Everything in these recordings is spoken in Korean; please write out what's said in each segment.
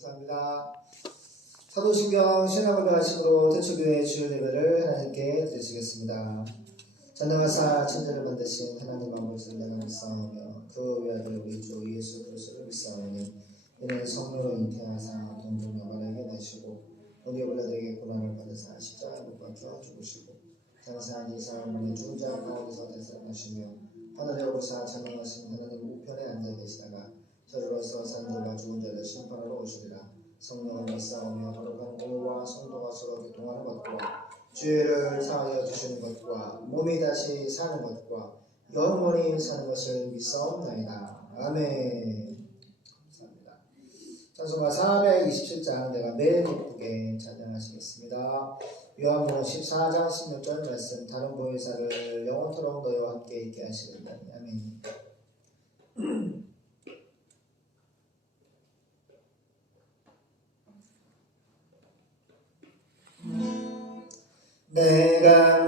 감사합니다. 사도신경 신학을 하심으로 대초교회 주일 예배를 하나님께 드리시겠습니다. 전능하사 천지를 만드신 하나님 아버지를 내가 믿사오며 그 외아들 우리 주 예수 그리스도를 믿사오니 이는 성령으로 잉태하사 동정 여만에게 내시고 우리 원래들에게 고난을 받으사 십자가에 못 박혀 죽으시고 장사한 이 사람만의 죽은 자 가운데서 되살아나시며 하늘에 오르사 찬양하신 하나님 우편에 앉아 계시다가 저리로서 사는 자가 죽은 자를 심판하러 오시리라. 성령을 믿사오며 거룩한 오와 성도가 서로 교통하는 것과 죄를 사하여 주시는 것과 몸이 다시 사는 것과 영원히 사는 것을 믿사옵나이다. 아멘. 감사합니다. 찬송가 427장 내가 매일 기쁘게 찬양하시겠습니다. 요한복음 14장 16절 말씀 다른 보혜사를 영원토록 너희와 함께 있게 하시리라. 아멘. 내가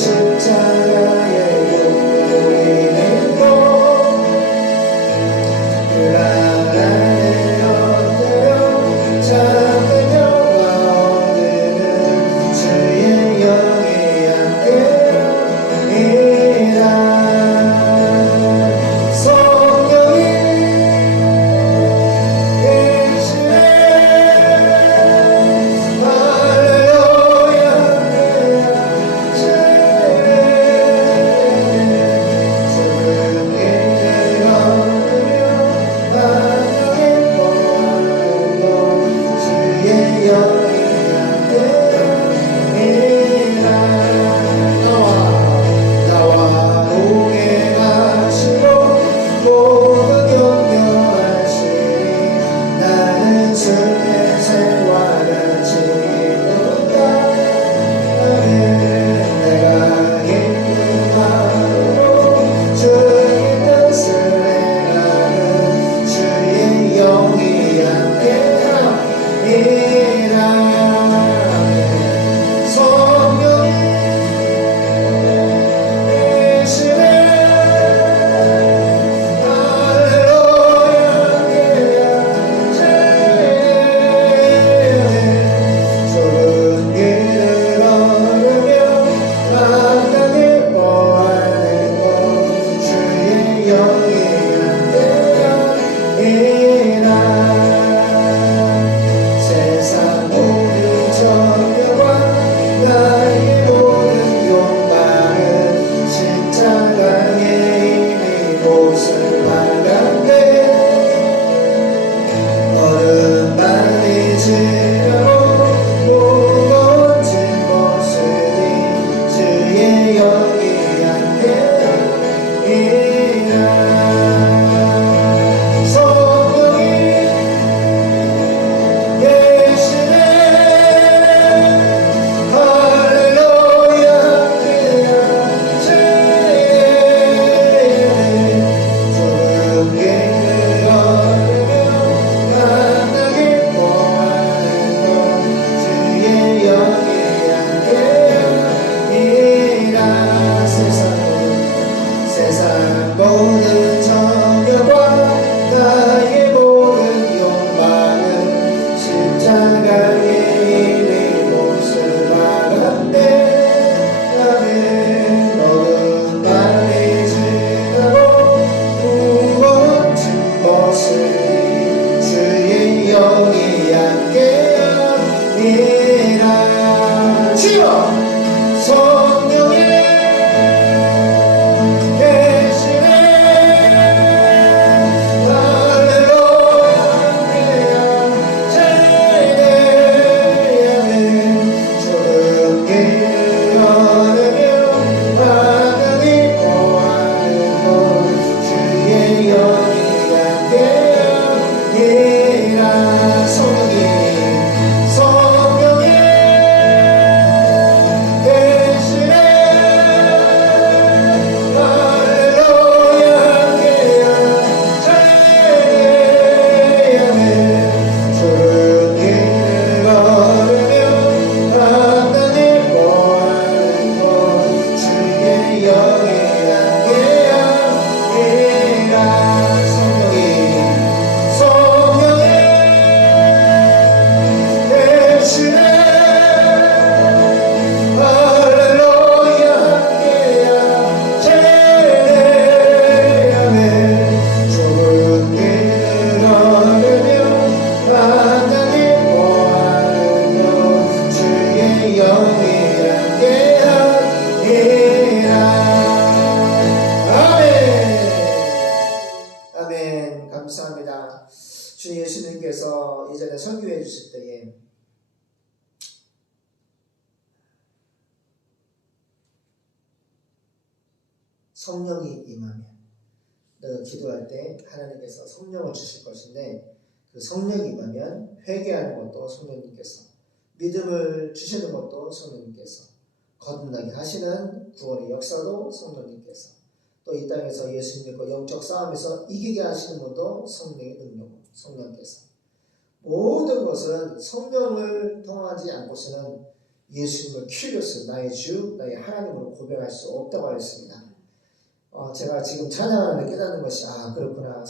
십자가의 용도이고 불안함에 엎드려 잠든 영화 얻는 주의 영이 함께이라. 성령이 계시네 할렐루야 주 예수님께서 예전에 설교해 주실 때에 성령이 임하면 너가 기도할 때 하나님께서 성령을 주실 것인데 그 성령이 임하면 회개하는 것도 성령님께서 믿음을 주시는 것도 성령님께서 거듭나게 하시는 구원의 역사도 성령님께서 또 이 땅에서 예수님과 영적 싸움에서 이기게 하시는 것도 성령의 능력, 성령께서 모든 것은 성령을 통하지 않고서는 예수님을 킬로스 나의 주 나의 하나님으로 고백할 수 없다고 하였습니다. 제가 지금 찬양하는데 깨닫는 것이 그렇구나.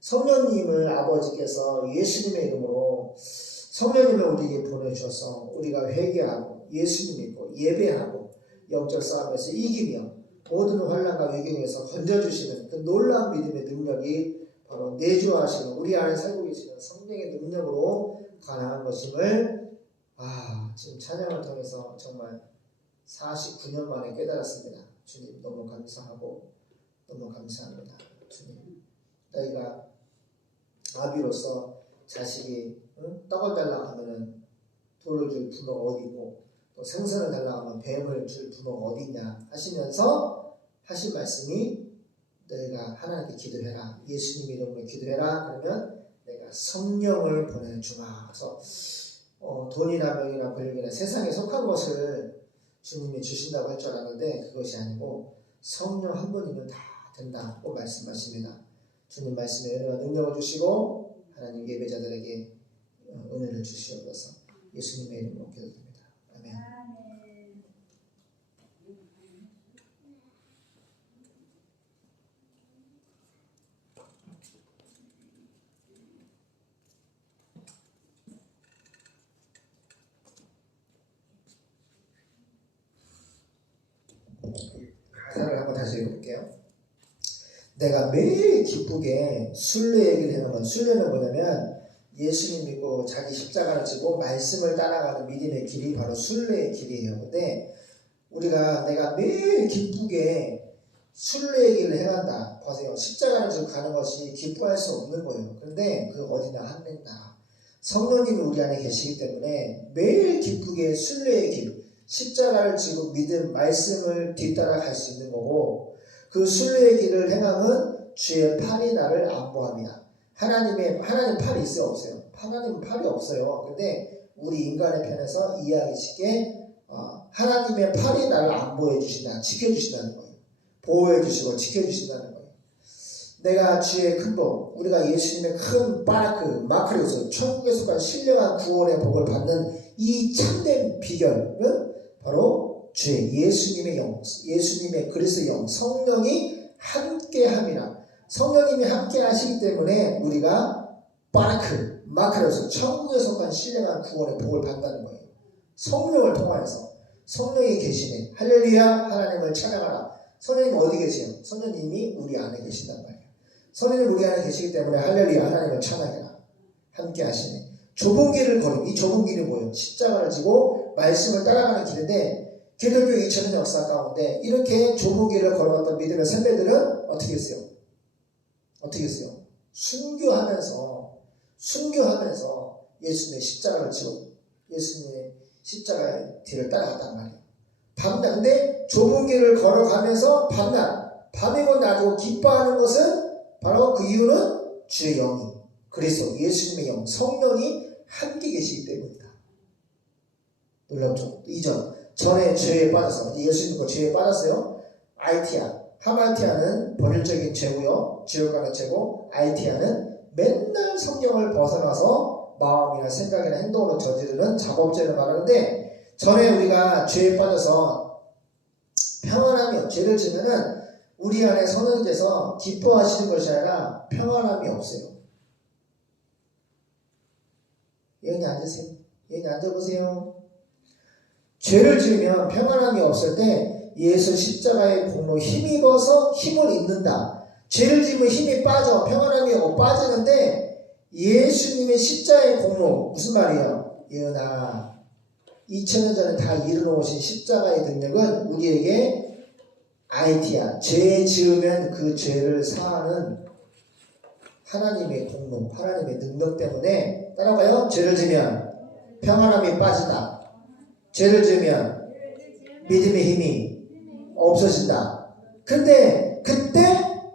성령님을 아버지께서 예수님의 이름으로 성령님을 우리에게 보내주셔서 우리가 회개하고 예수님 믿고 예배하고 영적 싸움에서 이기며 모든 환난과 위경에서 건져주시는 그 놀라운 믿음의 능력이 바로 내주하시는 우리 안에 살고 계시는 성령의 능력으로 가능한 것임을 지금 찬양을 통해서 정말 49년 만에 깨달았습니다. 주님 너무 감사하고 너무 감사합니다. 주님 너희가 아비로서 자식이 떡을 달라고 하면은 돌을 줄 부모가 어디고 또 생선을 달라고 하면 뱀을 줄 부모가 어디냐 하시면서 하신 말씀이 너희가 하나님께 기도해라. 예수님 이름으로 기도해라. 그러면 내가 성령을 보내주마. 그래서 돈이나 명이나 권력이나 세상에 속한 것을 주님이 주신다고 할 줄 알았는데 그것이 아니고 성령 한 분이면 다 된다고 말씀하십니다. 주님 말씀에 은혜와 능력을 주시고 하나님 예배자들에게 은혜를 주시옵소서. 예수님의 이름으로 기도드립니다. 아멘. 가사를 한번 다시 읽어볼게요. 내가 매일 기쁘게 순례 얘기를 해놓으면 순례는 뭐냐면 예수님 믿고 자기 십자가를 지고 말씀을 따라가는 믿음의 길이 바로 순례의 길이에요. 근데 내가 매일 기쁘게 순례의 길을 해간다. 보세요. 십자가를 지고 가는 것이 기뻐할 수 없는 거예요. 그런데 그 어디나 한된다. 성령님이 우리 안에 계시기 때문에 매일 기쁘게 순례의 길, 십자가를 지고 믿음, 말씀을 뒤따라 갈 수 있는 거고 그 순례의 길을 행함은 주의 팔이 나를 안보합니다. 하나님 팔이 있어요? 없어요? 하나님은 팔이 없어요. 근데 우리 인간의 편에서 이해하기 쉽게 하나님의 팔이 나를 안보해 주신다. 지켜주신다는 거예요. 보호해 주시고 지켜주신다는 거예요. 내가 주의 큰 복, 우리가 예수님의 큰 마크로서 천국에서까지 신령한 구원의 복을 받는 이 참된 비결은 바로 주의 예수님의 영, 예수님의 그리스도의 영, 성령이 함께함이라. 성령님이 함께 하시기 때문에 우리가 마크로서 천국에 속한 신령한 구원의 복을 받는다는 거예요. 성령을 통하여서 성령이 계시네. 할렐루야. 하나님을 찬양하라. 성령님 어디 계세요? 성령님이 우리 안에 계신단 말이에요. 성령님 우리 안에 계시기 때문에 할렐루야. 하나님을 찬양해라. 함께 하시네. 좁은 길을 걸음. 이 좁은 길이 뭐예요? 십자가를 지고 말씀을 따라가는 길인데 기독교 2000년 역사 가운데 이렇게 좁은 길을 걸어갔던 믿음의 선배들은 어떻게 했어요? 순교하면서 예수님의 십자가를 지고 예수님의 십자가의 뒤를 따라갔단 말이에요. 밤낮. 근데 좁은 길을 걸어가면서 밤이고 낮이고 기뻐하는 것은 바로 그 이유는 주의 영이 그래서 예수님의 영, 성령이 함께 계시기 때문이다. 놀랍죠? 전에 죄에 빠져서 예수 믿고 죄에 빠졌어요. 하말티아는 본질적인 죄고요. 지옥 가는 죄고 알티아는 맨날 성경을 벗어나서 마음이나 생각이나 행동으로 저지르는 작업죄를 말하는데 전에 우리가 죄에 빠져서 평안함이 죄를 지면은 우리 안에 성령께서 기뻐하시는 것이 아니라 평안함이 없어요. 여기 앉으세요. 여기 앉아보세요. 죄를 지으면 평안함이 없을 때 예수 십자가의 공로 힘입어서 힘을 입는다. 죄를 지으면 힘이 빠져 평안함이 빠지는데 예수님의 십자가의 공로 무슨 말이에요? 예은아 2000년 전에 다 이루어오신 십자가의 능력은 우리에게 죄 지으면 그 죄를 사하는 하나님의 공로, 하나님의 능력 때문에 따라가요. 죄를 지으면 평안함이 빠진다. 죄를 지으면 믿음의 힘이 없어진다. 근데 그때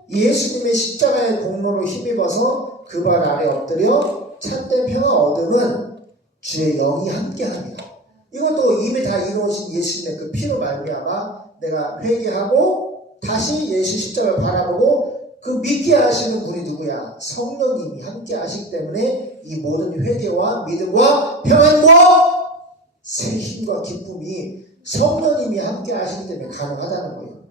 예수님의 십자가의 공로로 힘입어서 그 발 아래 엎드려 참된 평화 얻음은 주의 영이 함께합니다. 이것도 이미 다 이루어진 예수님의 그 피로 말미암아 내가 회개하고 다시 예수 십자가를 바라보고 그 믿게 하시는 분이 누구야? 성령님이 함께 하시기 때문에 이 모든 회개와 믿음과 평안과 새 힘과 기쁨이 성령님이 함께 하시기 때문에 가능하다는 거예요.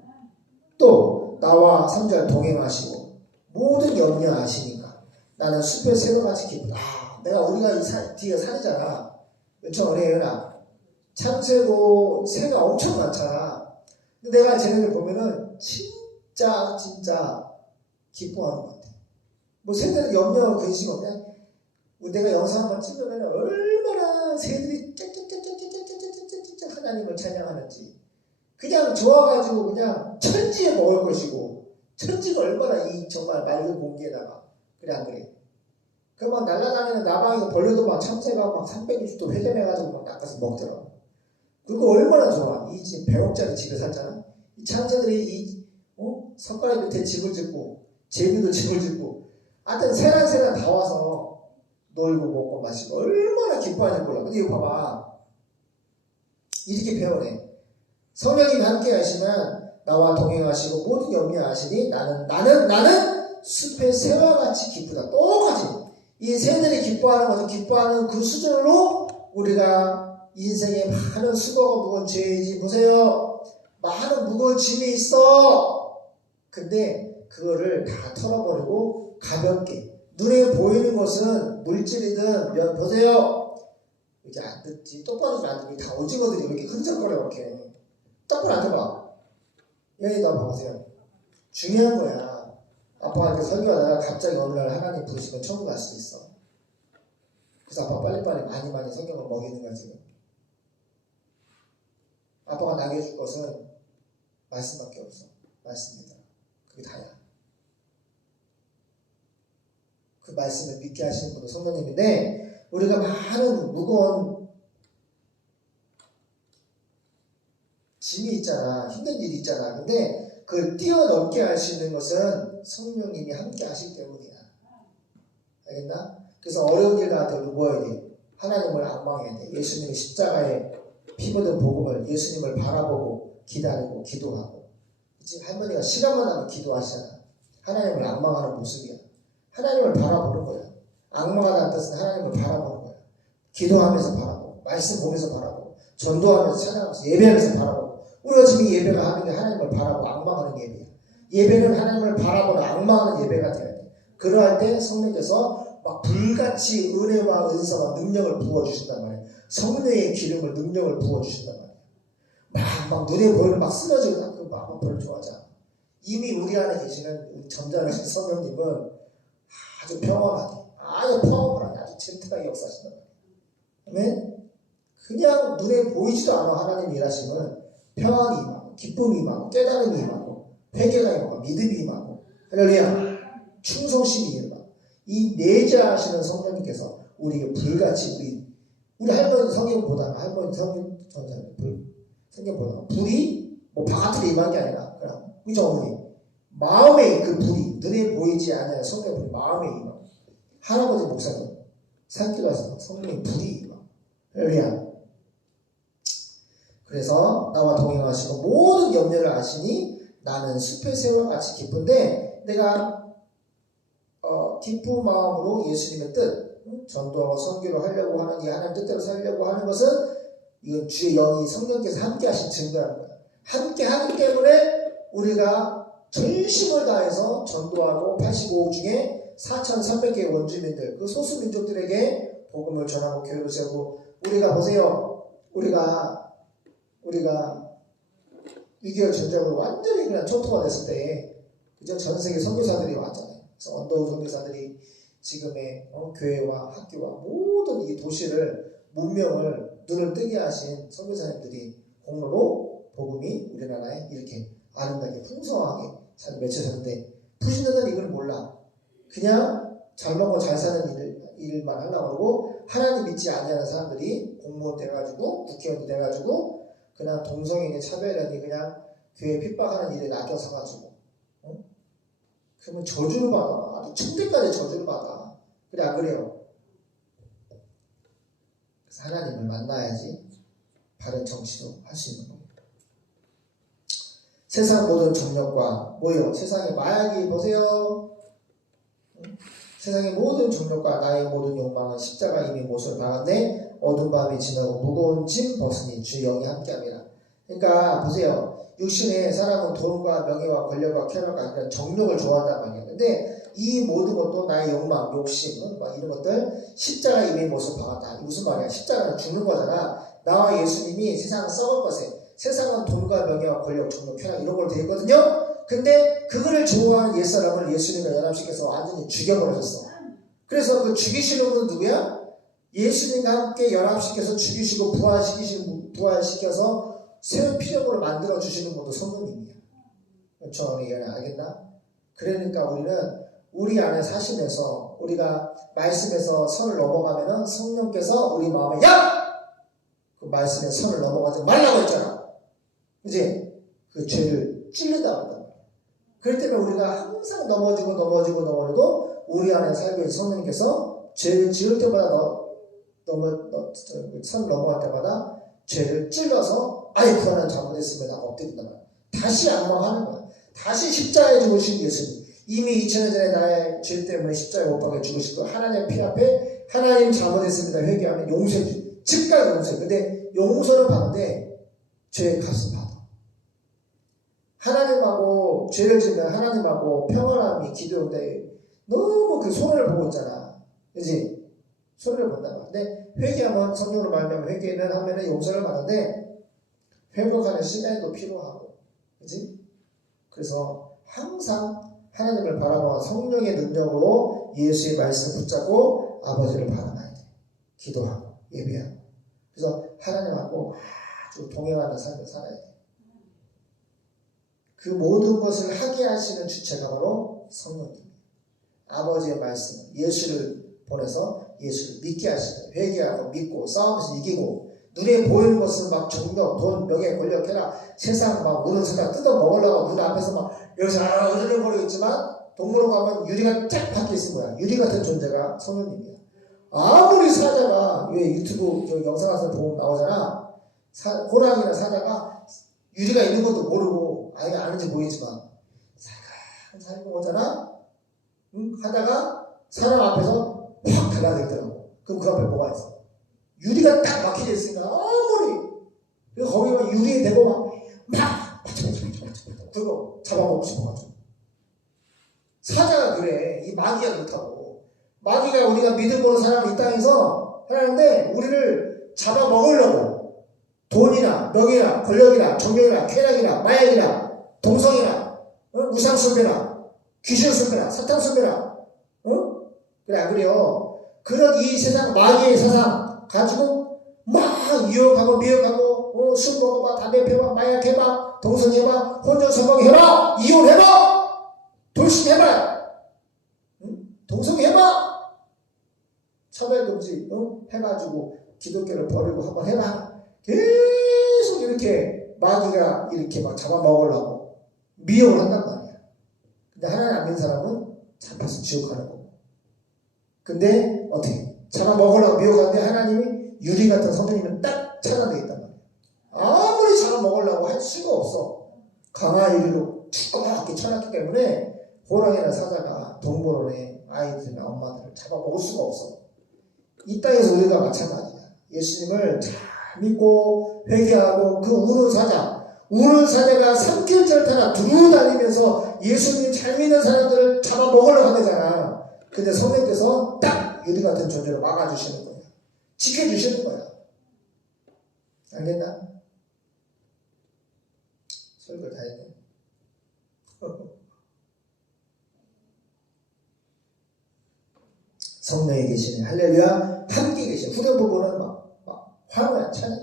또 나와 3절 동행하시고 모든 염려 아시니까 나는 숲의 새와같이 기쁘다. 우리가 이 뒤에 산이잖아. 그렇죠? 우리 예은아. 참새고 새가 엄청 많잖아. 근데 내가 쟤네들 보면은 진짜 기뻐하는 것 같아. 뭐 새들 염려 근심 없냐? 내가 영상 한번 찍으면 얼마나 새들이 쫙쫙쫙쫙쫙쫙쫙쫙 하나님을 찬양하는지. 그냥 좋아가지고 그냥 천지에 먹을 것이고 천지가 얼마나 이 정말 맑은 공기에다가 그래 안 그래? 그막 날아다니는 나방이고 벌레도 막 참새가 막 360도 회전해가지고 막 낚아서 먹더라고. 그거 얼마나 좋아. 이 집 100억짜리 집에 살잖아. 이 참새들이 석가래 밑에 집을 짓고 제비도 집을 짓고 하여튼 새랑 다 와서 놀고 먹고 마시고 얼마나 기뻐하는지 몰라. 근데 이거 봐봐. 이렇게 배우네. 성령님이 함께 하시면 나와 동행하시고 모든 염려 하시니 나는 숲의 새와 같이 기쁘다. 똑같이. 이 새들이 기뻐하는 것을 기뻐하는 그 수준으로 우리가 인생에 많은 수고가 무거운 죄이지. 보세요. 많은 무거운 짐이 있어. 근데 그거를 다 털어버리고 가볍게. 눈에 보이는 것은 물질이든 보세요. 이렇게 안 듣지. 똑바로 안 듣고 다 오징어들이 이렇게 흔적거려 이렇게. 똑바로 앉아봐. 여기다 봐보세요. 중요한 거야. 아빠가 이렇게 설교하다가 갑자기 어느 날 하나님 부르시면 천국 갈 수도 있어. 그래서 아빠 빨리빨리 많이 성경을 먹이는 거야 지금. 아빠가 나게 줄 것은 말씀밖에 없어. 말씀이다. 그게 다야. 그 말씀을 믿게 하시는 분은 성령님인데 우리가 많은 무거운 짐이 있잖아. 힘든 일이 있잖아. 근데 그걸 뛰어넘게 하시는 것은 성령님이 함께 하시기 때문이야. 알겠나? 그래서 어려운 일 나한테 우리 뭐 해야 돼? 하나님을 앙망해야 돼. 예수님이 십자가에 피 묻은 복음을 예수님을 바라보고 기다리고 기도하고. 그치? 할머니가 시간만 하면 기도하시잖아. 하나님을 앙망하는 모습이야. 하나님을 바라보는 거야. 앙망하다는 뜻은 하나님을 바라보는 거야. 기도하면서 바라보고 말씀 보면서 바라보고 전도하면서 찬양하면서 예배하면서 바라보고. 우리가 지금 예배가 하는 게 하나님을 바라보고 앙망하는 예배야. 예배는 하나님을 바라보는 앙망하는 예배가 돼야 돼. 그러할 때 성령께서 막 불같이 은혜와 은사와 능력을 부어주신단 말이야. 성령의 기름을 능력을 부어주신단 말이야. 막 눈에 보이는 막 쓰러지고 막 별로 좋아하지 않아. 이미 우리 안에 계시는 점잖으신 성령님은 아주 평온하게 아주 평온하게 아주 젠틀하게 역사하신단 말이야. 아멘? 그냥 눈에 보이지도 않아. 하나님 일하시면 평안이 임하고 기쁨이 임하고 깨달음이 임하고 회개가 임하고 믿음이 임하고 할렐루야. 충성심이 임하고 이 내재하시는 성령님께서 우리에게 불같이 우리 할머니 성경 보다가 할머니 성경 보다가 불이 뭐 바깥으로 임한 게 아니라 그냥 그죠 어머니 마음에 그 불이 눈에 보이지 않는 성령 불이 마음에 임하고 할아버지 목사님 산길가서 성령의 불이 임하고 할렐루야. 그래서 나와 동행하시고 모든 염려를 아시니 나는 숲의 새와 같이 기쁜데 내가 기쁜 마음으로 예수님의 뜻 전도하고 선교를 하려고 하는 이 하나님 뜻대로 살려고 하는 것은 이건 주의 영이 성령께서 함께 하신 증거라는 거야. 함께 하기 때문에 우리가 전심을 다해서 전도하고 85억 중에 4,300개의 원주민들 그 소수민족들에게 복음을 전하고 교회를 세우고 우리가 보세요. 우리가 6.25 전쟁으로 완전히 그냥 초토화 됐을 때 그저 전 세계 선교사들이 왔잖아요. 그래서 언더우드 선교사들이 지금의 교회와 학교와 모든 이 도시를 문명을 눈을 뜨게 하신 선교사님들이 공로로 복음이 우리나라에 이렇게 아름답게 풍성하게 잘 맺혀졌는데 불신자들은 이걸 몰라. 그냥 잘 먹고 잘 사는 일만 하려고 하고 하나님 믿지 않는 사람들이 공무원 돼가지고 국회의원도 돼가지고 그냥 동성애니 차별하니 그냥 교회 핍박하는 일에 낚여서가지고 그러면 저주를 받아. 아주 천대까지 저주를 받아. 그래 안 그래요? 그래서 하나님을 만나야지 바른 정치도 할 수 있는 겁니다. 세상 모든 정력과 뭐요? 세상의 마약이 보세요. 세상의 모든 정욕과 나의 모든 욕망은 십자가 이미 못을 박았네 어두운 밤이 지나고 무거운 짐 벗으니 주 영이 함께합니다. 그러니까 보세요. 육신의 사람은 돈과 명예와 권력과 쾌락과 이런 정욕을 좋아한단 말이에요. 근데 이 모든 것도 나의 욕망, 욕심, 막 이런 것들 십자가 이미 못을 박았다. 무슨 말이야? 십자가는 죽는 거잖아. 나와 예수님이 세상을 썩을 것에 세상은 돈과 명예와 권력, 정욕, 쾌락 이런 걸로 되어 있거든요. 근데 그거를 좋아하는 옛사람을 예수님과 연합시켜서 완전히 죽여버렸어. 그래서 그 죽이시는 분은 누구야? 예수님과 함께 연합시켜서 죽이시고 부활시켜서 새로운 피조물을 만들어주시는 분도 성령님이야. 정확히 이해를 알겠나? 그러니까 우리는 우리 안에 사심에서 우리가 말씀에서 선을 넘어가면은 성령께서 우리 마음에 야! 그 말씀에 선을 넘어가지 말라고 했잖아. 이제 그 죄를 찔른다고 한다. 그럴 때는 우리가 항상 넘어지고 우리 안에 살고 있는 성령님께서 죄를 지을 때마다 선을 넘어갈 때마다 죄를 찔러서 아이 그거는 잘못했습니다. 엎드린단 말이야. 다시 악망하는 거야. 다시 십자가에 죽으신 예수님. 이미 2000년 전에 나의 죄 때문에 십자가에 못 박혀 죽으시고 하나님의 피 앞에 하나님 잘못했습니다. 회개하면 용서해 즉각 용서해. 근데 용서는 받는데 죄의 값을 받아. 하나님하고 죄를 지으면 하나님하고 평안함이 기도인데 너무 그 손해를 보고 있잖아. 그지? 손해를 본단 말이야. 근데 회개하면 성령으로 말하면 회개는 하면은 용서를 받는데 회복하는 시간도 필요하고. 그지? 그래서 항상 하나님을 바라보아 성령의 능력으로 예수의 말씀을 붙잡고 아버지를 바라봐야 돼. 기도하고 예배하고. 그래서 하나님하고 아주 동행하는 삶을 살아야 돼. 그 모든 것을 하게 하시는 주체가 바로 성령님. 아버지의 말씀, 예수를 보내서 예수를 믿게 하시는, 회개하고 믿고 싸우면서 이기고 눈에 보이는 것은 막 정력, 돈, 명예, 권력, 쾌락, 세상 막 우는 세상 뜯어 먹으려고 눈 앞에서 막 여기서 으르렁거리고 있지만 동물원 가면 유리가 쫙 박혀 있는 거야. 유리 같은 존재가 성령님이야. 아무리 사자가 왜 유튜브 영상 같은 거 보면 나오잖아. 호랑이나 사자가 유리가 있는 것도 모르고 아이가 아는지 모르겠지만 살고 오잖아. 하다가 사람 앞에서 확 달라들더라고. 그럼 그 앞에 뭐가 있어? 유리가 딱 막혀져 있으니까 아무리 거기가 유리에 대고 막 그거 잡아먹고 싶어가지고. 사자가 그래. 이 마귀가 그렇다고. 마귀가 우리가 믿음 보는 사람이 이 땅에서 하는데 우리를 잡아먹으려고 돈이나 명예나 권력이나 정력이나 쾌락이나 마약이나 동성이나 무상숭배나 귀신숭배나 사탕숭배나 그래 안 그래요? 그런 이 세상 마귀의 사상 가지고 막 유혹하고 미혹하고 술 먹어봐 담배 피워봐 마약 해봐 동성해봐 혼전선거 해봐 이혼해봐 돌싱해봐 동성해봐 차별금지 해가지고 기독교를 버리고 한번 해봐. 계속 이렇게 마귀가 이렇게 막 잡아먹으려고 미혹을 한단 말이야. 근데 하나님 안 믿는 사람은 잡혀서 지옥 가는 거고. 근데 어떻게 잡아먹으려고 미혹하는데 하나님이 유리 같은 성령님은 딱 차단되어 있단 말이야. 아무리 잡아먹으려고 할 수가 없어. 강한 유리로 두껍게 쳐놨기 때문에 호랑이나 사자가 동물원에 아이들이나 엄마들을 잡아먹을 수가 없어. 이 땅에서 우리가 마찬가지야. 예수님을 잘 믿고 회개하고 그 우는 사자가 산길절 타나 두루 다니면서 예수님 잘 믿는 사람들을 잡아먹으려고 하잖아. 근데 성령께서 딱 유리 같은 존재로 막아주시는 거야. 지켜주시는 거야. 알겠나? 설교를 다 했네. 성령이 계시네. 할렐루야. 함께 계시네. 후대 부분은 막 화가 차네.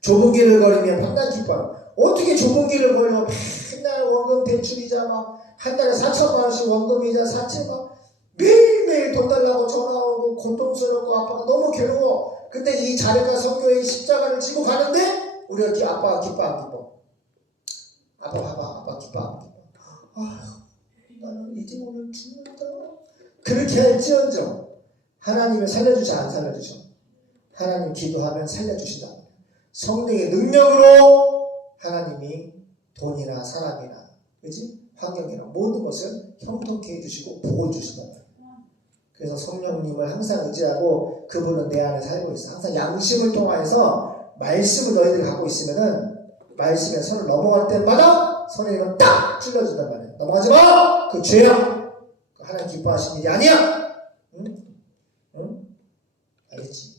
좁은 길을 걸으면 밤낮 기뻐. 어떻게 좁은 길을 걸으면 맨날 원금 대출이자 막 한 달에 4천만 원씩 원금이자 4천만 매일매일 돈 달라고 전화 오고 고통스럽고 아빠가 너무 괴로워. 근데 이 자리가 성교의 십자가를 지고 가는데 우리가 아빠가 기뻐 안 기뻐? 아빠 봐봐. 아빠 기뻐 안 기뻐? 아휴 나는 이제 오늘 죽는다. 그렇게 할지언정 하나님을 살려주지 안 살려주죠. 하나님 기도하면 살려주신다. 성령의 능력으로 하나님이 돈이나 사람이나 그치? 환경이나 모든 것을 형통케 해주시고 복을 주신다. 그래서 성령님을 항상 의지하고 그분은 내 안에 살고 있어. 항상 양심을 통하여서 말씀을 너희들이 갖고 있으면은 말씀에 선을 넘어갈 때마다 선생님은 딱 찔러준단 말이야. 넘어가지 마! 그 죄야! 하나님 기뻐하시는 일이 아니야! 응? 응? 알겠지?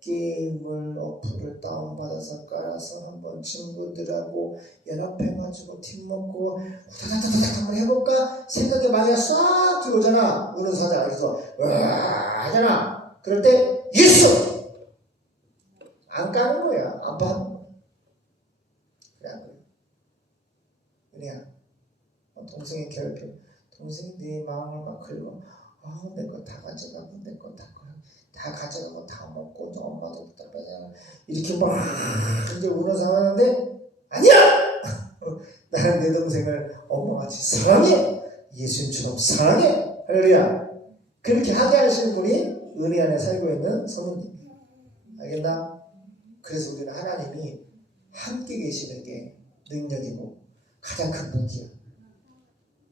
게임을 어플을 다운받아서 깔아서 한번 친구들하고 연합해가지고 팀 먹고 다다다닥 한번 해볼까? 생각에 마귀가 싹 들어오잖아. 우는 사자. 그래서 으아 하잖아. 그럴 때 예수! 안 까는 거야. 안 봐. 그래 안 그래. 은혜야. 동생이 괴롭혀. 동생이 네 마음을 막 긁어. 내 거 다 가져가고 내 거 다 가져가고 다 먹고 엄마도 답답하잖아. 이렇게 막 이제 우는 상황인데 아니야! 나는 내 동생을 엄마같이 사랑해. 예수님처럼 사랑해. 할렐루야. 그렇게 하게 하시는 분이 은혜 안에 살고 있는 성도님. 알겠나? 그래서 우리는 하나님이 함께 계시는 게 능력이고 가장 큰 무기야.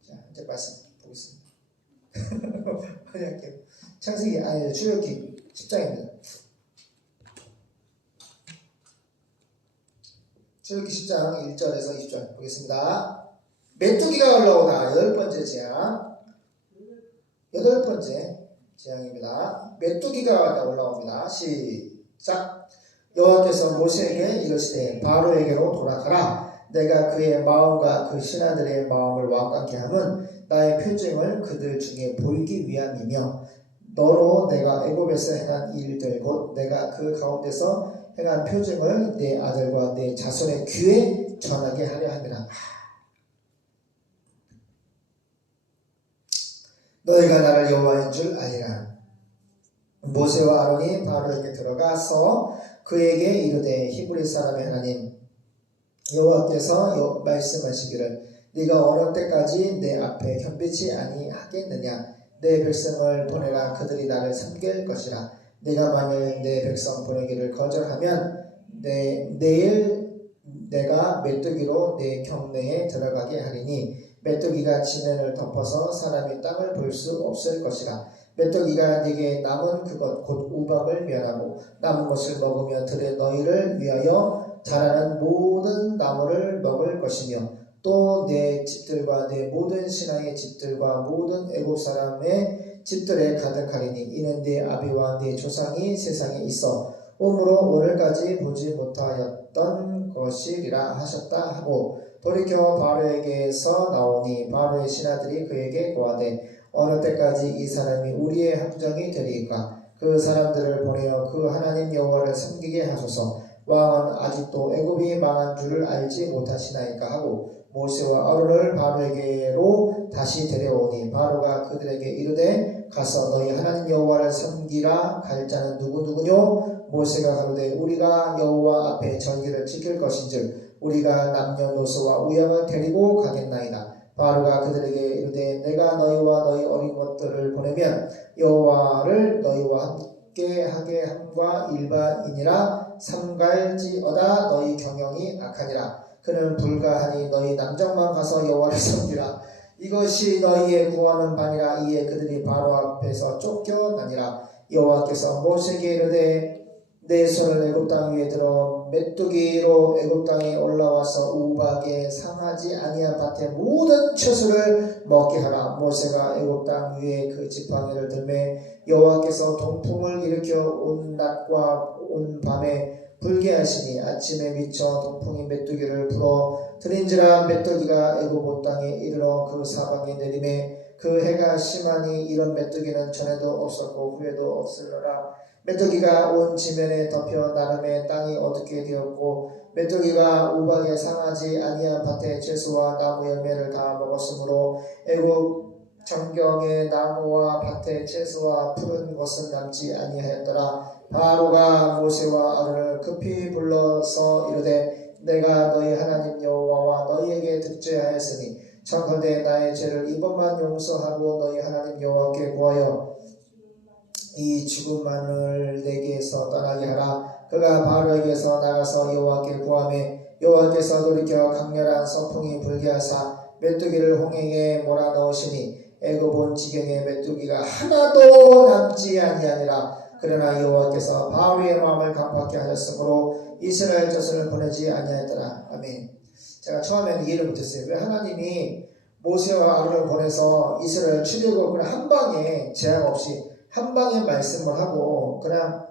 자, 이제 말씀 보겠습니다. 할게요. 창세기 출애굽기 10장입니다. 출애굽기 10장 1절에서 20절 보겠습니다. 메뚜기가 올라오다. 여덟 번째 재앙입니다. 메뚜기가 올라옵니다. 시작. 여호와께서 모세에게 이르시되 바로에게로 돌아가라. 내가 그의 마음과 그 신하들의 마음을 완강케 함은 나의 표징을 그들 중에 보이기 위함이며 너로 내가 애굽에서 행한 일들 곧 내가 그 가운데서 행한 표징을 내 아들과 내 자손의 귀에 전하게 하려 함이라. 너희가 나를 여호와인 줄 알리라. 모세와 아론이 바로에게 들어가서 그에게 이르되 히브리 사람의 하나님 여호와께서 말씀하시기를 네가 어느 때까지 내 앞에 현비치 아니하겠느냐. 내 백성을 보내라. 그들이 나를 섬길 것이라. 네가 만일 내 백성 보내기를 거절하면 내일 내가 메뚜기로 내 경내에 들어가게 하리니 메뚜기가 지면을 덮어서 사람이 땅을 볼 수 없을 것이라. 메뚜기가 네게 남은 그것 곧 우박을 멸하고 남은 것을 먹으며 들에 너희를 위하여 자라는 모든 나무를 먹을 것이며 또 내 집들과 내 모든 신하의 집들과 모든 애국 사람의 집들에 가득하리니 이는 네 아비와 네 조상이 세상에 있어 오므로 오늘까지 보지 못하였던 것이리라 하셨다 하고 돌이켜 바로에게서 나오니 바로의 신하들이 그에게 고하되 어느 때까지 이 사람이 우리의 함정이 되리까. 그 사람들을 보내어 그 하나님 여호와를 섬기게 하소서. 왕은 아직도 애굽이 망한 줄을 알지 못하시나이까 하고 모세와 아론을 바로에게로 다시 데려오니 바로가 그들에게 이르되 가서 너희 하나님 여호와를 섬기라. 갈 자는 누구누구뇨? 모세가 가로되 우리가 여호와 앞에 절기를 지킬 것인즉 우리가 남녀노소와 우양을 데리고 가겠나이다. 바로가 그들에게 이르되 내가 너희와 너희 어린 것들을 보내면 여호와를 너희와 함께 하게 함과 일반이니라. 삼갈지어다 너희 경영이 악하니라. 그는 불가하니 너희 남장만 가서 여호와를 섬기라. 이것이 너희의 구하는 바니라. 이에 그들이 바로 앞에서 쫓겨나니라. 여호와께서 모세에게 이르되 내 손을 애굽 땅 위에 들어 메뚜기로 애굽 땅에 올라와서 우박에 상하지 아니한 밭의 모든 채소를 먹게 하라. 모세가 애굽 땅 위에 그 지팡이를 들매 여호와께서 동풍을 일으켜 온 낮과 온 밤에 불게 하시니 아침에 미쳐 동풍이 메뚜기를 불어 들인지라. 메뚜기가 애굽 온 땅에 이르러 그 사방에 내림에 그 해가 심하니 이런 메뚜기는 전에도 없었고 후에도 없으리라. 메뚜기가 온 지면에 덮여 나름의 땅이 어둡게 되었고 메뚜기가 우박에 상하지 아니한 밭의 채소와 나무 열매를 다 먹었으므로 애굽 정경의 나무와 밭의 채소와 푸른 것은 남지 아니하였더라. 바로가 모세와 아론을 급히 불러서 이르되 내가 너희 하나님 여호와와 너희에게 득죄하였으니 청컨대 나의 죄를 이번만 용서하고 너희 하나님 여호와께 구하여 이 죽음만을 내게서 떠나게 하라. 그가 바로에게서 나가서 여호와께 구하매 여호와께서 돌이켜 강렬한 서풍이 불게 하사 메뚜기를 홍해에 몰아넣으시니 애굽 온 지경에 메뚜기가 하나도 남지 아니하니라. 그러나 여호와께서 바로의 마음을 강팍케 하셨으므로 이스라엘 자손을 보내지 아니하였더라. 아멘. 제가 처음에는 이해를 못했어요. 왜 하나님이 모세와 아론을 보내서 이스라엘 출애굽을 그냥 한 방에 제약 없이 한 방에 말씀을 하고 그냥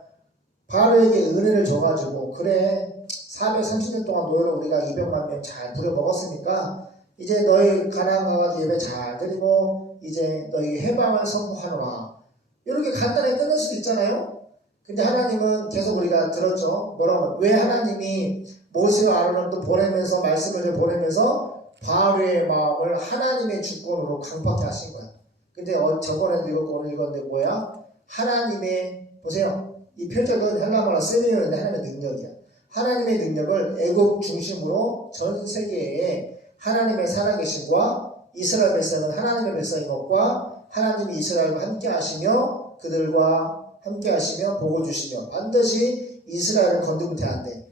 바로에게 은혜를 줘가지고 그래 430년 동안 노예를 우리가 200만 명 잘 부려먹었으니까 이제 너희 가나안 가가지고 예배 잘 드리고 이제 너희 해방을 선포하노라. 이렇게 간단하게 끝낼 수도 있잖아요. 근데 하나님은 계속 우리가 들었죠. 뭐라고? 왜 하나님이 모세와 아론을 또 보내면서 말씀을 보내면서 바로의 마음을 하나님의 주권으로 강팍케 하신 거야. 근데 저번에도 읽었고 오늘 읽었는데 뭐야? 하나님의 보세요. 이 표적은 헬라어로 세미오인데 하나님의 능력이야. 하나님의 능력을 애국 중심으로 전 세계에 하나님의 살아계심과 이스라엘 백성은 하나님의 백성인 것과 하나님이 이스라엘과 함께 하시며 그들과 함께 하시며 복을 주시며 반드시 이스라엘을 건들면 안 돼.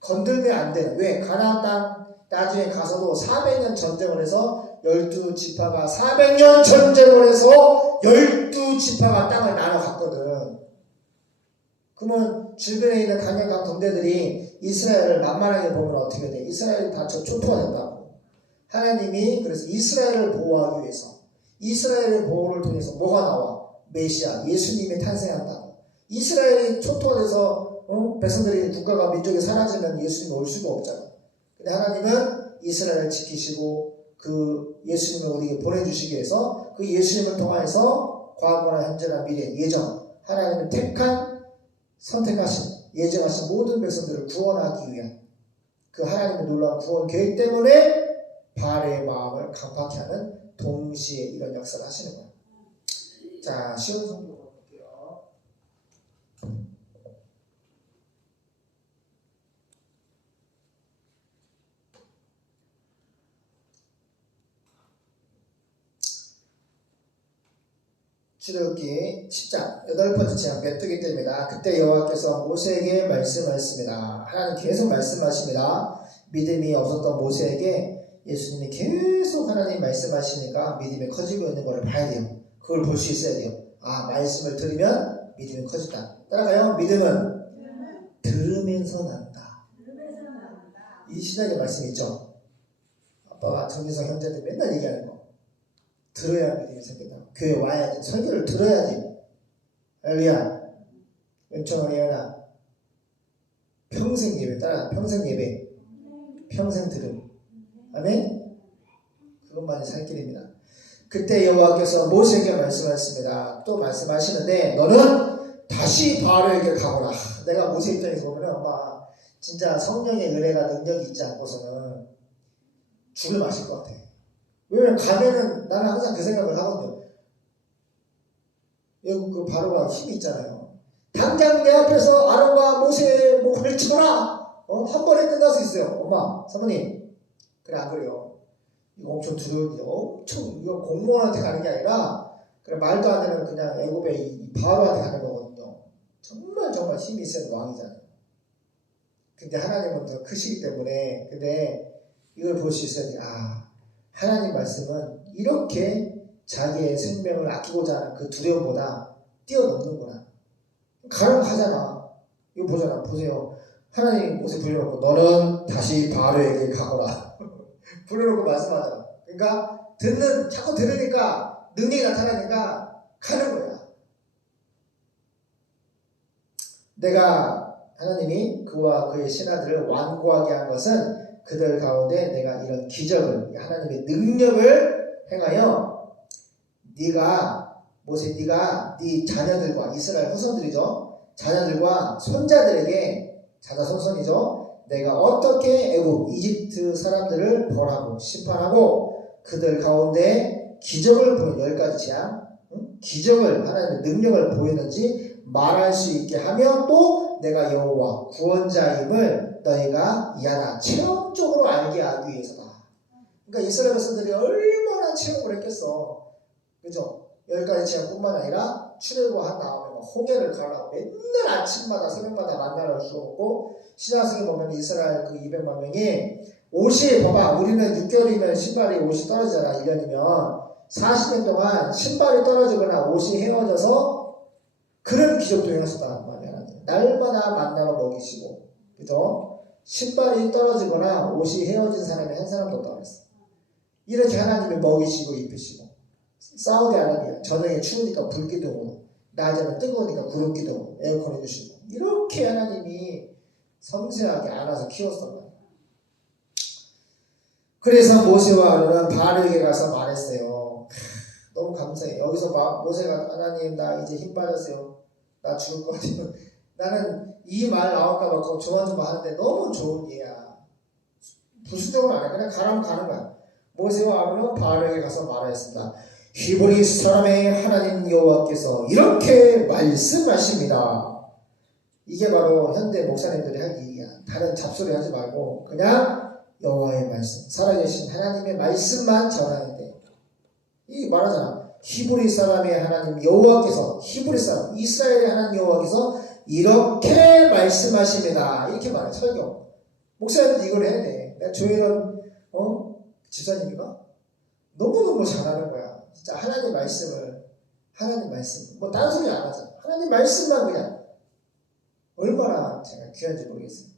건들면 안 돼. 왜? 가나안 땅 나중에 가서도 400년 전쟁을 해서 12지파가 400년 전쟁을 해서 12지파가 땅을 나눠 갔거든. 그러면 주변에 있는 강력한 군대들이 이스라엘을 만만하게 보면 어떻게 돼? 이스라엘이 다 초토화 된다고. 하나님이 그래서 이스라엘을 보호하기 위해서 이스라엘의 보호를 통해서 뭐가 나와? 메시아, 예수님이 탄생한다고. 이스라엘이 초토화돼서 백성들이 국가가 민족이 사라지면 예수님이 올 수가 없잖아. 근데 하나님은 이스라엘을 지키시고 그 예수님을 우리에게 보내주시기 위해서 그 예수님을 통해서 과거나 현재나 미래, 예정 하나님은 선택하신 예정하신 모든 백성들을 구원하기 위한 그 하나님의 놀라운 구원 계획 때문에 바알의 마음을 강팍케 하는 동시에 이런 역사를 하시는 거예요. 자, 쉬운 성경 볼게요. 출애굽기 10장 8번째 장 메뚜기 때입니다. 그때 여호와께서 모세에게 말씀하셨습니다. 하나님 계속 말씀하십니다. 믿음이 없었던 모세에게 예수님이 계속 하나님 말씀하시니까 믿음이 커지고 있는 것을 봐야 돼요. 그걸 볼 수 있어야 돼요. 아, 말씀을 들으면 믿음이 커진다. 따라가요. 믿음은 들으면서 난다. 이 신학의 말씀 있죠. 아빠가 정진성 형제들 맨날 얘기하는 거. 들어야 믿음이 생긴다. 교회 와야지. 설교를 들어야지. 할렐루야. 은총을 예언아. 평생 예배 따라. 평생 예배. 평생 들음. 아멘. 그것만이 살 길입니다. 그때 여호와께서 모세에게 말씀하셨습니다. 또 말씀하시는데 너는 다시 바로에게 가거라. 내가 모세 입장에서 보면 엄마 진짜 성령의 은혜가 능력이 있지 않고서는 죽을 마실 것 같아. 왜냐면 가면은 나는 항상 그 생각을 하거든요. 여기 그 바로가 힘이 있잖아요. 당장 내 앞에서 아론과 모세의 목을 쳐라. 한 번에 끝날 수 있어요. 엄마, 사모님. 그래 안 그래요. 이거 엄청 두려운 일, 엄청 이거 공무원한테 가는 게 아니라 그래 말도 안 되는 그냥 애굽의 이 바로한테 가는 거거든요. 정말 힘이 있어야 왕이잖아요. 근데 하나님은 더 크시기 때문에 근데 이걸 볼 수 있어야 돼. 아, 하나님 말씀은 이렇게 자기의 생명을 아끼고자 하는 그 두려움보다 뛰어넘는구나. 가잖아. 이거 보잖아. 보세요. 하나님이 모세 불러놓고 너는 다시 바로에게 가거라. 불러놓고 말씀하잖아. 그러니까 자꾸 들으니까 능력이 나타나니까 가는 거야. 하나님이 그와 그의 신하들을 완고하게 한 것은 그들 가운데 내가 이런 기적을 하나님의 능력을 행하여 모세 네가 네 자녀들과 이스라엘 후손들이죠. 자녀들과 손자들에게 자손이죠. 내가 어떻게 애굽 이집트 사람들을 벌하고 심판하고 그들 가운데 기적을 보여 10가지 재앙 기적을 하나님의 능력을 보이는지 말할 수 있게 하며 또 내가 여호와 구원자임을 너희가 이하나 체험적으로 알게 하기 위해서다. 그러니까 이스라엘 백성들이 얼마나 체험을 했겠어. 그죠? 10가지 재앙뿐만 아니라 출애굽한 다음에 홍해를 가라고 맨날 아침마다 새벽마다 만나를 주었고 신약성에 보면 이스라엘 그 200만 명이 옷이 봐봐 우리는 6개월이면 신발이 옷이 떨어지잖아. 1년이면 40년 동안 신발이 떨어지거나 옷이 헤어져서 그런 기적도 행하셨단 말이야. 날마다 만나러 먹이시고, 그죠? 신발이 떨어지거나 옷이 헤어진 사람이 한 사람도 없다고 그랬어. 이렇게 하나님이 먹이시고 입히시고, 사우디아라비아 저녁에 추우니까 불 기둥으로, 낮에는 뜨거우니까 구름 기둥으로 에어컨 해주시고, 이렇게 하나님이 섬세하게 안아서 키웠단 말이야. 그래서 모세와 아론은 바알에게 가서 말했어요. 너무 감사해. 여기서 모세가 하나님 나 이제 힘 빠졌어요. 나 죽을 것 같아요. 나는 이 말 나올까봐 조마조마하는데 너무 좋은 예야. 부수적으로 안 해. 그냥 가라면 가는 거야. 모세와 아론은 바알에게 가서 말하였습니다. 히브리 사람의 하나님 여호와께서 이렇게 말씀하십니다. 이게 바로 현대 목사님들이 할 일이야. 다른 잡소리 하지 말고 그냥 여호와의 말씀, 살아계신 하나님의 말씀만 전하는 데. 이 말하잖아. 히브리 사람의 하나님 여호와께서, 히브리 사람 이스라엘의 하나님 여호와께서 이렇게 말씀하십니다. 이렇게 말해. 설교. 목사님도 이걸 해야 돼. 내가 조혜련 집사님이가 너무너무 잘하는 거야. 진짜 하나님 말씀을, 하나님 말씀 뭐 다른 소리 안 하잖아. 하나님 말씀만 그냥 얼마나 제가 귀한지 모르겠어요.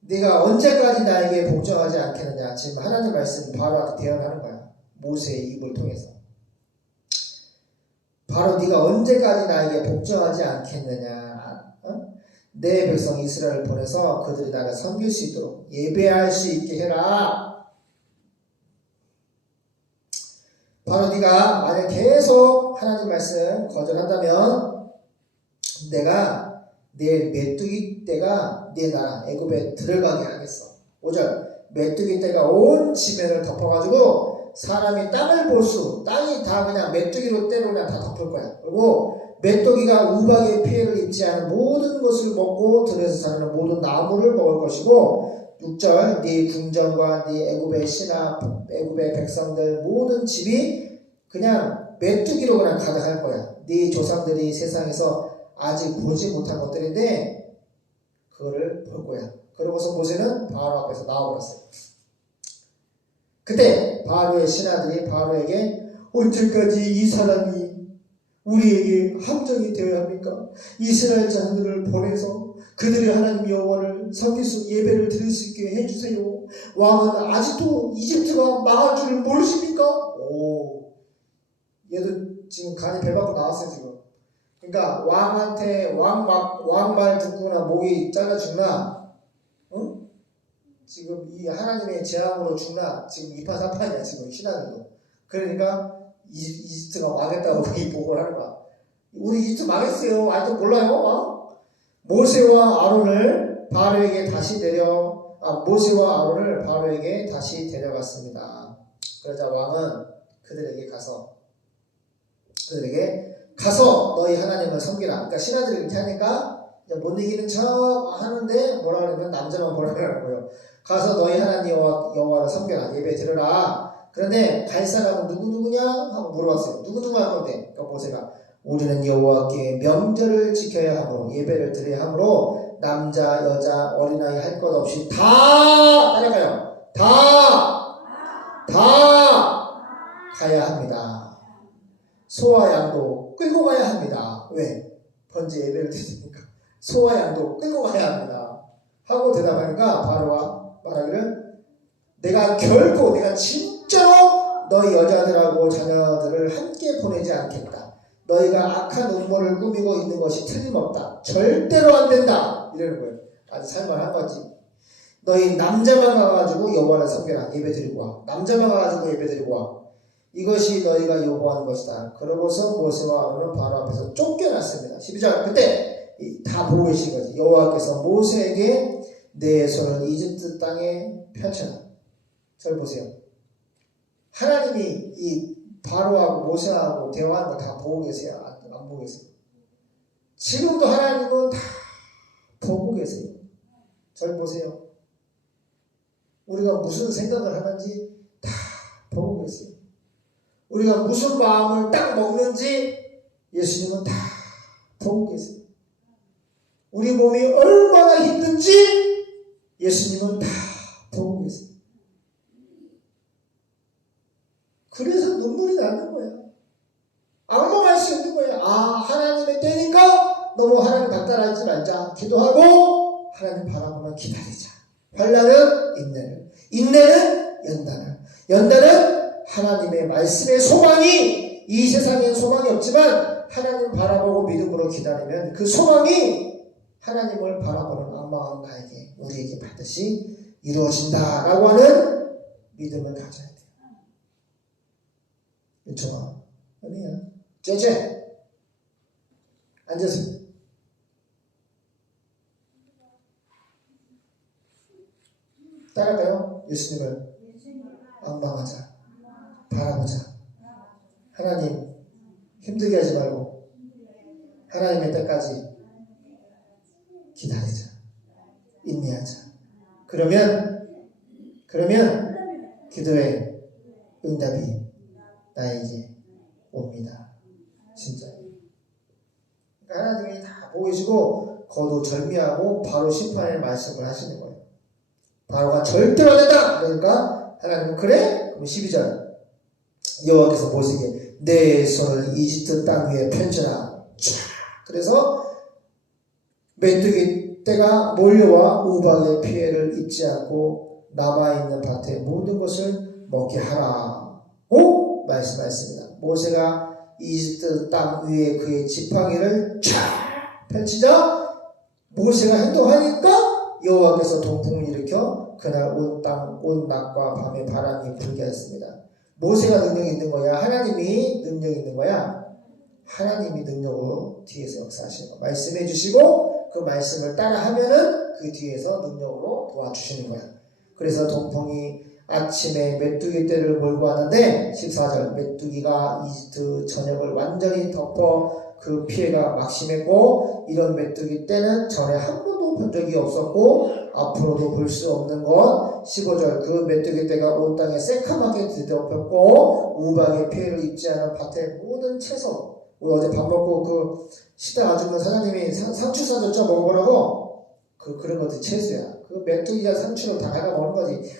네가 언제까지 나에게 복종하지 않겠느냐. 지금 하나님 말씀 바로한테 대언하는 거야. 모세의 입을 통해서. 바로 네가 언제까지 나에게 복종하지 않겠느냐. 내 백성 이스라엘을 보내서 그들이 나를 섬길 수 있도록 예배할 수 있게 해라. 바로 네가 만약 계속 하나님 말씀 거절한다면 내가 내일 메뚜기 떼가 네 나라 애굽에 들어가게 하겠어. 5절 메뚜기 떼가 온 지면을 덮어가지고 사람이 땅을 볼 수, 땅이 다 그냥 메뚜기로 떼로 그냥 다 덮을 거야. 그리고 메뚜기가 우박의 피해를 입지 않은 모든 것을 먹고 들에서 자라는 모든 나무를 먹을 것이고 6절 네 궁전과 네 애굽의 신하, 애굽의 백성들 모든 집이 그냥 메뚜기로 그냥 가득할 거야. 네 조상들이 세상에서 아직 보지 못한 것들인데 그거를 볼 거야. 그러고서 모세는 바로 앞에서 나와버렸어요. 그때 바로의 신하들이 바로에게 언제까지 이 사람이 우리에게 함정이 되어야 합니까? 이스라엘 자손들을 보내서 그들이 하나님 여호와를 섬길 수 예배를 드릴 수 있게 해주세요. 왕은 아직도 이집트가 망할 줄을 모르십니까? 오, 얘도 지금 간이 배 밖으로 나왔어요 지금. 그러니까 왕한테 왕 말 듣거나 목이 잘라 죽나? 응? 지금 이 하나님의 재앙으로 죽나? 지금 이파사파이야 지금 신하들도. 그러니까 이집트가 망했다고 이 보고를 하는 거야. 우리 이집트 망했어요. 아직도 몰라요? 모세와 아론을 바로에게 다시 데려갔습니다. 그러자 왕은 그들에게 가서 너희 하나님을 섬기라. 그러니까 신하들이 이렇게 하니까 못 이기는 척 하는데 뭐라 그러면 남자만 보라 그러는 거예요. 가서 너희 하나님 여호와를 섬겨라. 예배 드려라. 그런데 갈 사람은 누구냐 하고 물어봤어요. 누구 할 건데? 그러니까 모세가 우리는 여호와께 명절을 지켜야 하므로 예배를 드려야 하므로 남자 여자 어린아이 할 것 없이 다 따라가요. 다 가야 합니다. 소와 양도 끌고 가야 합니다. 왜? 번제 예배를 드리니까 소와 양도 끌고 가야 합니다. 하고 대답하니까 바로가 말하기를 내가 진짜로 너희 여자들하고 자녀들을 함께 보내지 않겠다. 너희가 악한 음모를 꾸미고 있는 것이 틀림없다. 절대로 안 된다. 이러는 거예요. 아주 살만한 거지. 너희 남자만 가가지고 여호와를 섬겨라. 예배 드리고 와. 남자만 가가지고 예배 드리고 와. 이것이 너희가 요구하는 것이다. 그러고서 모세와 아론은 바로 앞에서 쫓겨났습니다. 12절 그때 다 보고 계신 거지. 여호와께서 모세에게 내 손을 이집트 땅에 펼쳐라. 절 보세요. 하나님이 이 바로하고 모세하고 대화하는 거 다 보고 계세요? 안 보고 계세요? 지금도 하나님은 다 보고 계세요. 절 보세요. 우리가 무슨 생각을 하는지 다 보고 계세요. 우리가 무슨 마음을 딱 먹는지 예수님은 다 보고 계세요. 우리 몸이 얼마나 힘든지 예수님은 다 보고 계세요. 그래서 눈물이 나는 거야. 악몽할 수 있는 거야. 하나님의 때니까 너무 하나님 닥달하지 말자. 기도하고 하나님 바라보며 기다리자. 환난은 인내는 연단을 하나님의 말씀의 소망이, 이 세상엔 소망이 없지만 하나님 바라보고 믿음으로 기다리면 그 소망이 하나님을 바라보는 악마와 나에게, 우리에게 반드시 이루어진다라고 하는 믿음을 가져야 돼요. 윤청아, 아니야. 쟤 앉으세요. 따라가요. 예수님을 앙망하자. 바라보자. 하나님 힘들게 하지 말고 하나님의 때까지 기다리자. 인내하자. 그러면 기도의 응답이 나에게 옵니다. 진짜. 하나님이 다 보고 계시고 거두절미하고 바로 심판의 말씀을 하시는 거예요. 바로가 절대로 안 된다. 그러니까 하나님은 그래? 그럼 12절 여호와께서 모세에게 내 손을 이집트 땅 위에 펼쳐라. 그래서 메뚜기 떼가 몰려와 우박의 피해를 입지 않고 남아있는 밭의 모든 것을 먹게 하라고 말씀하였습니다. 모세가 이집트 땅 위에 그의 지팡이를 쫙 펼치자 모세가 행동하니까 여호와께서 동풍을 일으켜 그날 온 낮과 밤에 바람이 불게 했습니다. 모세가 능력이 있는 거야? 하나님이 능력이 있는 거야? 하나님이 능력으로 뒤에서 역사하시는 거야. 말씀해 주시고 그 말씀을 따라 하면은 그 뒤에서 능력으로 도와주시는 거야. 그래서 동풍이 아침에 메뚜기 떼를 몰고 왔는데 14절 메뚜기가 이집트 전역을 완전히 덮어 그 피해가 막심했고 이런 메뚜기 떼는 전에 한 번도 본 적이 없었고 앞으로도 볼 수 없는 것. 15절 그 메뚜기 떼가 온 땅에 새카맣게 뒤덮였고 우박의 피해를 입지 않은 밭의 모든 채소. 우리 어제 밥 먹고 그 식당 아줌마 사장님이 상추 사줬죠? 먹어보라고. 그런 것도 채소야. 그 메뚜기가 상추를 다 갉아먹는 거지.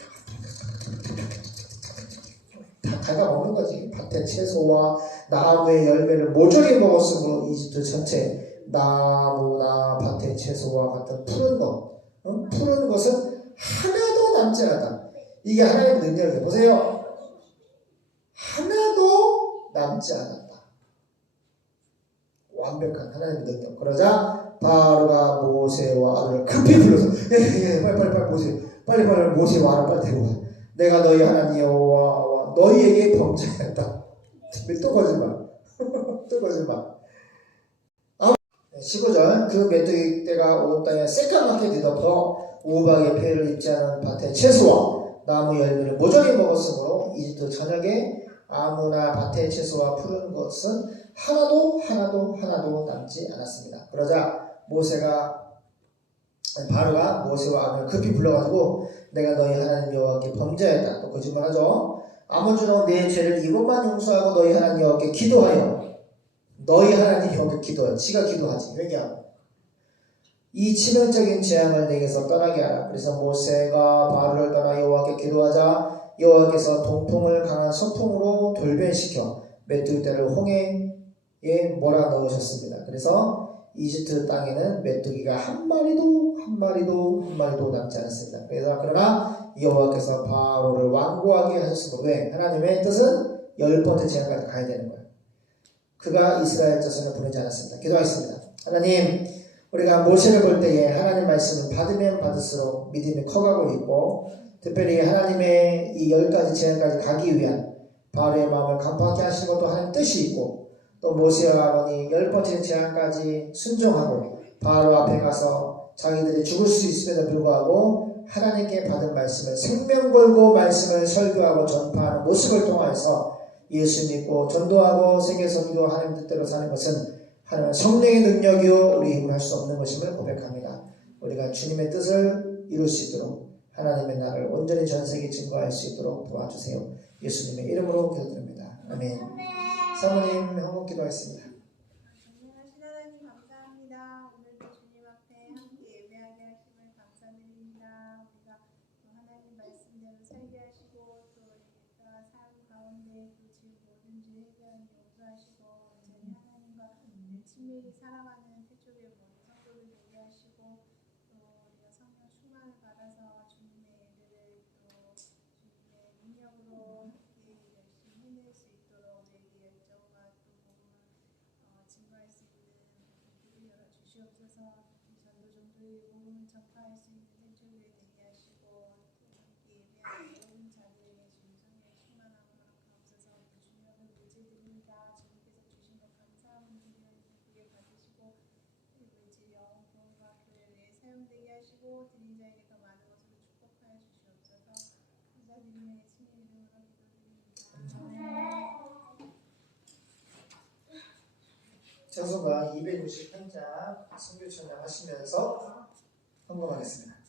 다 갉아먹는 거지. 밭의 채소와 나무의 열매를 모조리 먹었으므로 이집트 전체 나무나 밭의 채소와 같은 푸른 것, 푸른 것은 하나도 남지 않았다. 이게 하나님의 능력이에요. 보세요. 하나도 남지 않았다. 완벽한 하나님의 능력. 그러자 바로가 모세와 아론을 급히 불러서 빨리 모세 와 빨리 데려와. 내가 너희 하나님 여호와와 너희에게 범죄했다. 또 거짓말. 또 거짓말. 15절 그 메뚜기 떼가 온 땅에 새까맣게 뒤덮어 우박의 폐를 입지 않은 밭의 채소와 나무 열매를 모조리 먹었으므로 이집트 전역에 아무나 밭의 채소와 푸른 것은 하나도 남지 않았습니다. 그러자 바로가 모세와 아론을 급히 불러가지고 내가 너희 하나님 여호와께 범죄했다. 또 거짓말하죠. 아무쪼록 내 죄를 이것만 용서하고 너희 하나님 여호와께 기도하여 너희 하나님 여호와께 기도하여 지가 기도하지. 왜냐? 이 치명적인 재앙을 내게서 떠나게 하라. 그래서 모세가 바로를 떠나 여호와께 기도하자 여호와께서 동풍을 강한 서풍으로 돌변시켜 메뚜기 떼를 홍해에 몰아넣으셨습니다. 그래서 이집트 땅에는 메뚜기가 한 마리도 남지 않았습니다. 그러나 여호와께서 바로를 완고하게 하셨으므로 왜? 하나님의 뜻은 10번째 재앙까지 가야 되는 거예요. 그가 이스라엘 자손을 보내지 않았습니다. 기도하겠습니다. 하나님, 우리가 모세를 볼 때에 하나님 말씀을 받으면 받을수록 믿음이 커가고 있고 특별히 하나님의 이 10가지 재앙까지 가기 위한 바로의 마음을 간파하게 하시는 것도 하나님 뜻이 있고 또 모세와 아론이 10번째 재앙까지 순종하고 바로 앞에 가서 자기들이 죽을 수 있음에도 불구하고 하나님께 받은 말씀을 생명 걸고 말씀을 설교하고 전파하는 모습을 통해서 예수 믿고 전도하고 세계 선교 하나님 뜻대로 사는 것은 하나님의 성령의 능력이요 우리 힘을 할 수 없는 것임을 고백합니다. 우리가 주님의 뜻을 이룰 수 있도록 하나님의 나라를 온전히 전 세계에 증거할 수 있도록 도와주세요. 예수님의 이름으로 기도드립니다. 아멘. 사모님 한번 기도하겠습니다. 안녕하신 하나님 감사합니다. 오늘도 주님 앞에 함께 예배하게 하심을 감사드립니다. 우리가 하나님 말씀대로 살게 하시고 또 우리가 삶 가운데 또 지금 용서하시고 온전히 하나님과 친밀히 살아가는 태초교회 모든 성도들 되게 하시고 또 우리가 성령 충만을 받아서 주님의 일들을 또 주님의 능력으로 함께 열심히 해낼 수 있도록 우리에게 열정과 또 복음을 증거할 수 있는 길을 열어 주시옵소서. 전도종들이 복음을 전파할 수 있는 태초교회 되게 하시고 또 함께 예배하는 모든 자들에게 주님 성령의 충만함을 허락하옵소서. 또 주님의 물질드립니다. 주님께서 주신 것 감사함을 드리는 기쁘게 받으시고 이 물질 영혼과 교회에 사용되게 하시고 드린 자에게 더 많은 것으로 축복하여 주시옵소서. 감사드리며 예수님 이름으로 기도드립니다. 찬송가 268장 선교 찬양하시면서 헌금하겠습니다.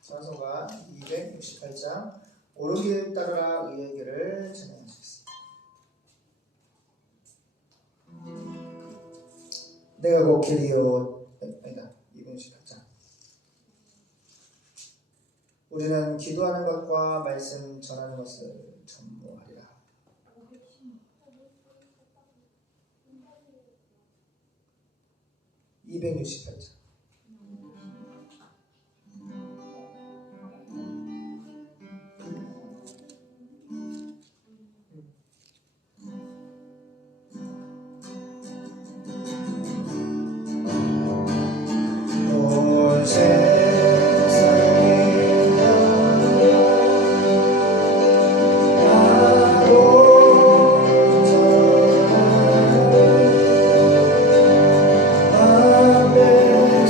찬송가 268장 오르기를 따르라 의의 길을 찬양하시겠습니다. 내가 곧 길이요 아니다 268장 우리는 기도하는 것과 말씀 전하는 것을 전무하리라. 268장 온 세상에 하고 전하는 아멘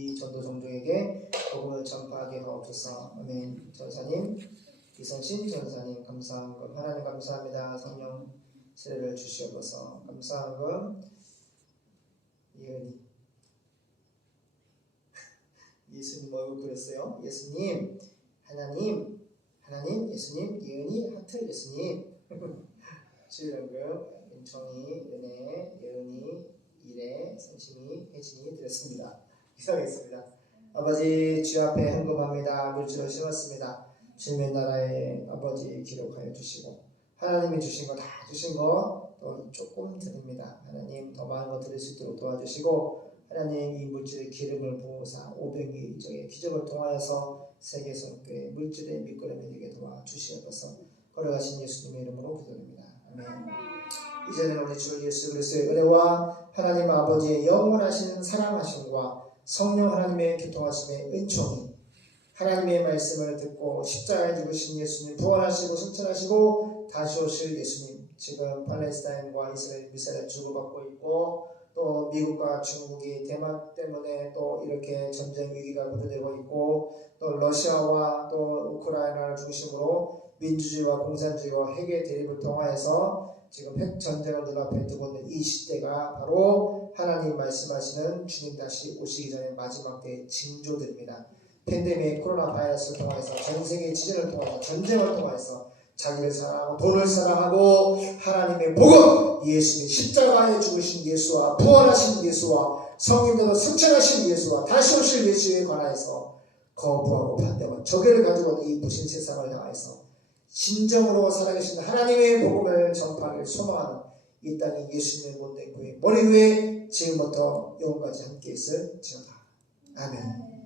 우리 전도 종족에게 복음을 전파하게 하옵소서. 아멘. 전사님, 이선신 전사님 감사한금 하나님 감사합니다. 성령 세례를 주시옵소서. 감사한금 예은이 예수님 얼굴 그렸어요. 예수님 하나님 예수님 예은이 하트 예수님 주일연금 민청이 은혜 예은이 이래 선심이 혜진이 드렸습니다. 기도하겠습니다. 아버지 주 앞에 헌금합니다. 물질을 심었습니다. 주님의 나라에 아버지 기록하여 주시고 하나님이 주신 거 다 주신 거 또 조금 드립니다. 하나님 더 많은 거 드릴 수 있도록 도와주시고 하나님 이 물질의 기름을 부어서 500이 저의 기적을 통하여서 세계선교회 물질의 밑거름이 되게 도와주시옵소서. 걸어가신 예수님의 이름으로 기도드립니다. 아멘. 이제는 우리 주 예수 그리스도의 은혜와 하나님 아버지의 영원하신 사랑하심과 성령 하나님의 교통하심의 은총이 하나님의 말씀을 듣고 십자가에 죽으신 예수님 부활하시고 승천하시고 다시 오실 예수님 지금 팔레스타인과 이스라엘 미사일을 주고받고 있고 또 미국과 중국이 대만 때문에 또 이렇게 전쟁 위기가 고조되고 있고 또 러시아와 또 우크라이나를 중심으로 민주주의와 공산주의와 핵의 대립을 통하여서 지금 핵 전쟁을 눈앞에 두고 있는 이 시대가 바로 하나님 말씀하시는 주님 다시 오시기 전에 마지막 때의 징조들입니다. 팬데믹 코로나 바이러스를 통해서 전 세계 지진을 통해서 전쟁을 통해서 자기를 사랑하고 돈을 사랑하고 하나님의 복음 예수님 십자가에 죽으신 예수와 부활하신 예수와 성인들로 승천하신 예수와 다시 오실 예수에 관하여서 거부하고 반대하고 적의를 가지고 이 부신 세상을 향해서 진정으로 살아계신 하나님의 복음을 전파하기를 소망하는 이 땅에 예수님의 못된 교회 머리 위에 지금부터 영원까지 함께 있을지어다. 아멘.